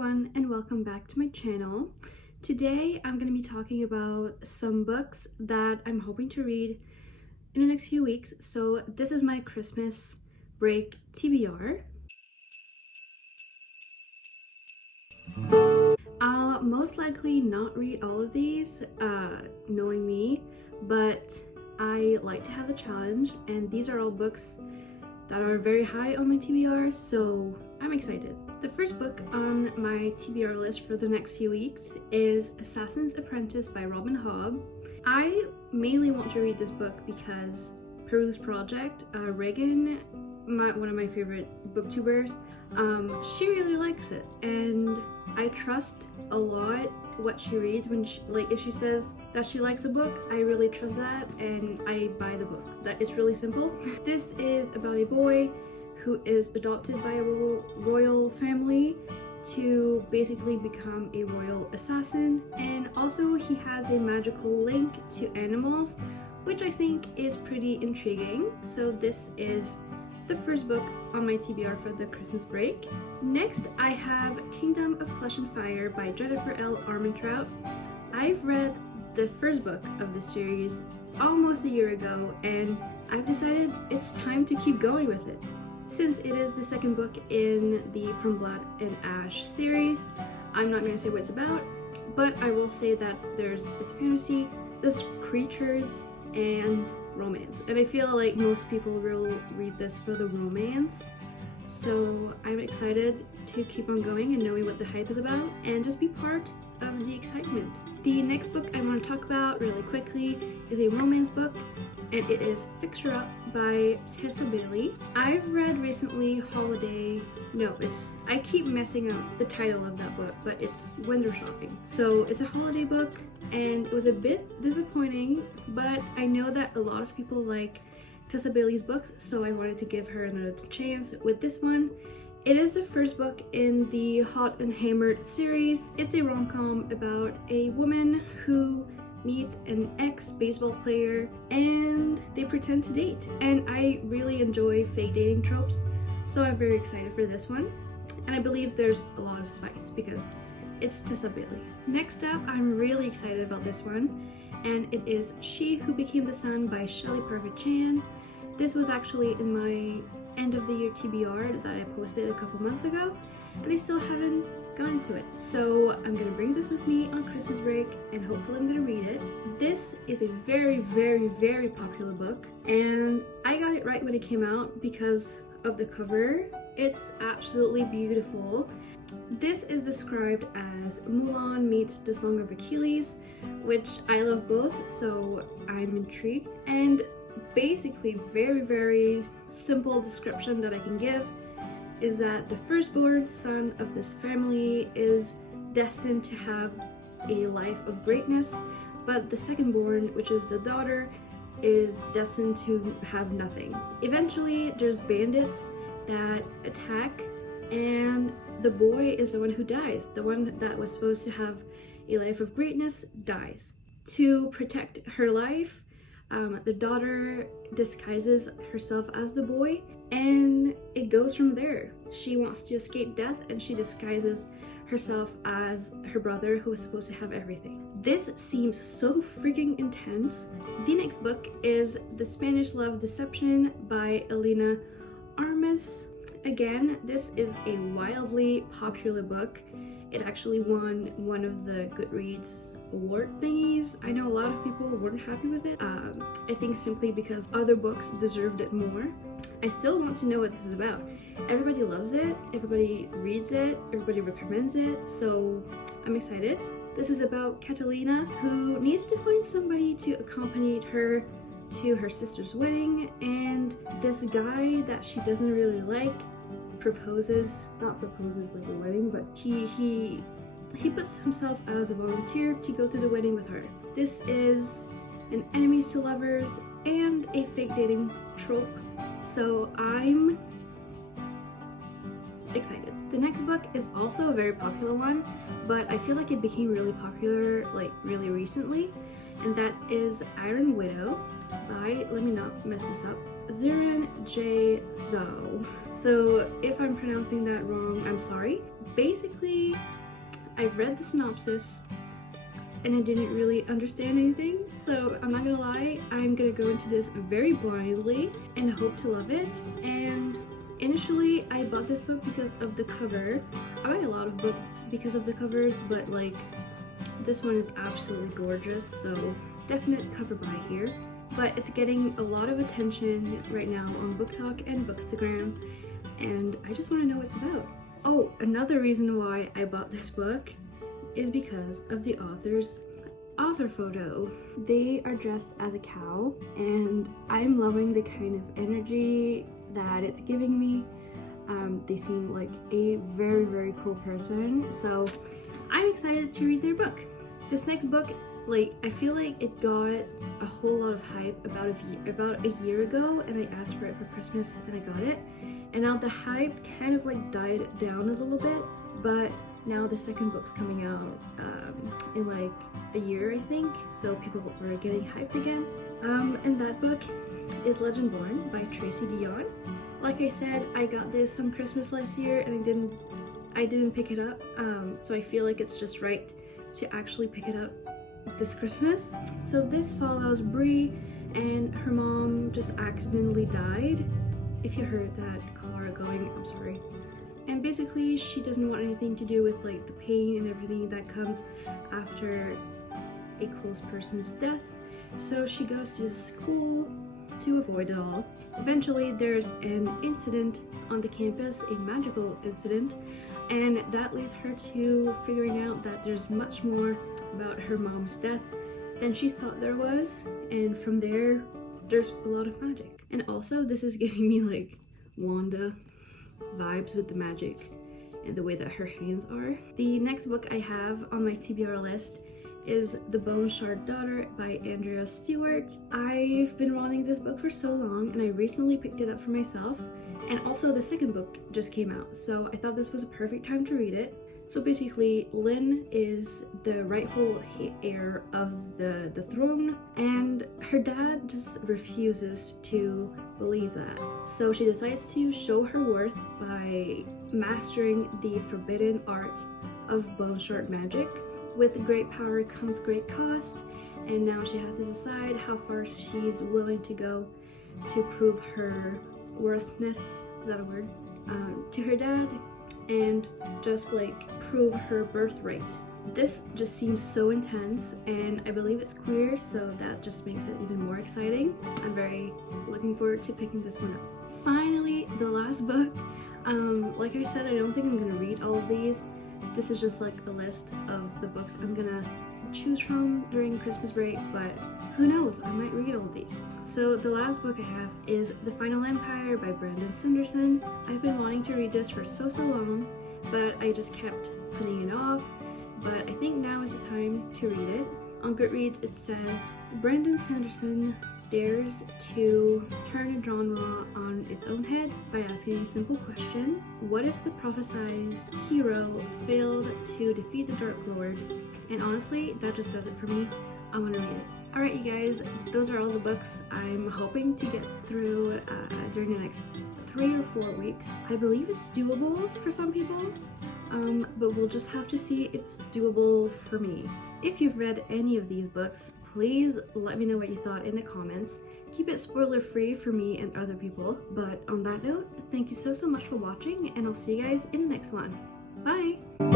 everyone, and welcome back to my channel. Today I'm going to be talking about some books that I'm hoping to read in the next few weeks. So this is my Christmas break TBR. I'll most likely not read all of these, knowing me, but I like to have the challenge, and these are all books that are very high on my TBR, so I'm excited. The first book on my TBR list for the next few weeks is Assassin's Apprentice by Robin Hobb. I mainly want to read this book because Peru's Project, Reagan, one of my favorite booktubers, she really likes it, and I trust a lot what she reads. When she, if she says that she likes a book, I really trust that and I buy the book. That it's really simple. This is about a boy who is adopted by a royal family to basically become a royal assassin, and also he has a magical link to animals, which I think is pretty intriguing. So this is the first book on my TBR for the Christmas break. Next, I have Kingdom of Flesh and Fire by Jennifer L. Armentrout. I've read the first book of this series almost a year ago, and I've decided it's time to keep going with it. Since it is the second book in the From Blood and Ash series, I'm not going to say what it's about, but I will say that it's fantasy, there's creatures, and romance, and I feel like most people will read this for the romance, so I'm excited to keep on going and knowing what the hype is about and just be part of the excitement. The next book I want to talk about really quickly is a romance book, and it is Fixer Up by Tessa Bailey. I've read recently I keep messing up the title of that book, but it's Window Shopping. So it's a holiday book, and it was a bit disappointing, but I know that a lot of people like Tessa Bailey's books, so I wanted to give her another chance with this one. It is the first book in the Hot and Hammered series. It's a rom-com about a woman who meets an ex-baseball player and they pretend to date. And I really enjoy fake dating tropes, so I'm very excited for this one. And I believe there's a lot of spice because it's Tessa Bailey. Next up, I'm really excited about this one, and it is She Who Became the Sun by Shelley Parker Chan. This was actually in my end of the year TBR that I posted a couple months ago, and I still haven't gotten to it. So I'm gonna bring this with me on Christmas break, and hopefully I'm gonna read it. This is a very, very, very popular book, and I got it right when it came out because of the cover. It's absolutely beautiful. This is described as Mulan meets The Song of Achilles, which I love both, so I'm intrigued. And basically, very, very simple description that I can give is that the firstborn son of this family is destined to have a life of greatness, but the secondborn, which is the daughter, is destined to have nothing. Eventually, there's bandits that attack, and the boy is the one who dies. The one that was supposed to have a life of greatness dies. To protect her life, the daughter disguises herself as the boy, and it goes from there. She wants to escape death, and she disguises herself as her brother, who is supposed to have everything. This seems so freaking intense. The next book is The Spanish Love Deception by Elena Armas. Again, this is a wildly popular book. It actually won one of the Goodreads award thingies. I know a lot of people weren't happy with it. I think simply because other books deserved it more. I still want to know what this is about. Everybody loves it, everybody reads it, everybody recommends it, so I'm excited. This is about Catalina, who needs to find somebody to accompany her to her sister's wedding, and this guy that she doesn't really like not proposes like a wedding, but he puts himself as a volunteer to go to the wedding with her. This is an enemies to lovers and a fake dating trope, so I'm excited. The next book is also a very popular one, but I feel like it became really popular really recently, and that is Iron Widow by, let me not mess this up, Zirin J. Zhou. So if I'm pronouncing that wrong, I'm sorry. Basically, I've read the synopsis and I didn't really understand anything, so I'm not gonna lie, I'm gonna go into this very blindly and hope to love it. And initially I bought this book because of the cover. I buy a lot of books because of the covers, but like this one is absolutely gorgeous, so definite cover buy here. But it's getting a lot of attention right now on Book Talk and Bookstagram, and I just want to know what it's about. Oh, another reason why I bought this book is because of the author's author photo. They are dressed as a cow, and I'm loving the kind of energy that it's giving me. They seem like a very, very cool person, so I'm excited to read their book. This next book, like, I feel like it got a whole lot of hype about a year ago, and I asked for it for Christmas and I got it. And now the hype kind of like died down a little bit, but now the second book's coming out in like a year, I think, so people are getting hyped again. And that book is Legendborn by Tracy Dion. Like I said, I got this on Christmas last year and I didn't pick it up, so I feel like it's just right to actually pick it up this Christmas. So this follows Bree, and her mom just accidentally died. If you heard that car going, I'm sorry. And basically she doesn't want anything to do with like the pain and everything that comes after a close person's death, so she goes to school to avoid it all. Eventually there's an incident on the campus, a magical incident, and that leads her to figuring out that there's much more about her mom's death than she thought there was, and from there there's a lot of magic. And also this is giving me like Wanda vibes with the magic and the way that her hands are. The next book I have on my TBR list is The Bone Shard Daughter by Andrea Stewart. I've been wanting this book for so long, and I recently picked it up for myself, and also the second book just came out, so I thought this was a perfect time to read it. So basically, Lynn is the rightful heir of the throne, and her dad just refuses to believe that. So she decides to show her worth by mastering the forbidden art of bone shard magic. With great power comes great cost, and now she has to decide how far she's willing to go to prove her worthness, is that a word, to her dad, and just like prove her birthright. This just seems so intense, and I believe it's queer, so that just makes it even more exciting. I'm very looking forward to picking this one up. Finally, the last book. Like I said, I don't think I'm gonna read all of these. This is just like a list of the books I'm gonna choose from during Christmas break, but who knows, I might read all of these. So the last book I have is The Final Empire by Brandon Sanderson. I've been wanting to read this for so long, but I just kept putting it off, but I think now is the time to read it. On Goodreads it says, Brandon Sanderson dares to turn a genre on its own head by asking a simple question: what if the prophesized hero failed to defeat the Dark Lord? And honestly, that just does it for me. I want to read it. Alright you guys, those are all the books I'm hoping to get through during the next 3 or 4 weeks. I believe it's doable for some people, but we'll just have to see if it's doable for me. If you've read any of these books, please let me know what you thought in the comments. Keep it spoiler free for me and other people. But on that note, thank you so much for watching, and I'll see you guys in the next one. Bye!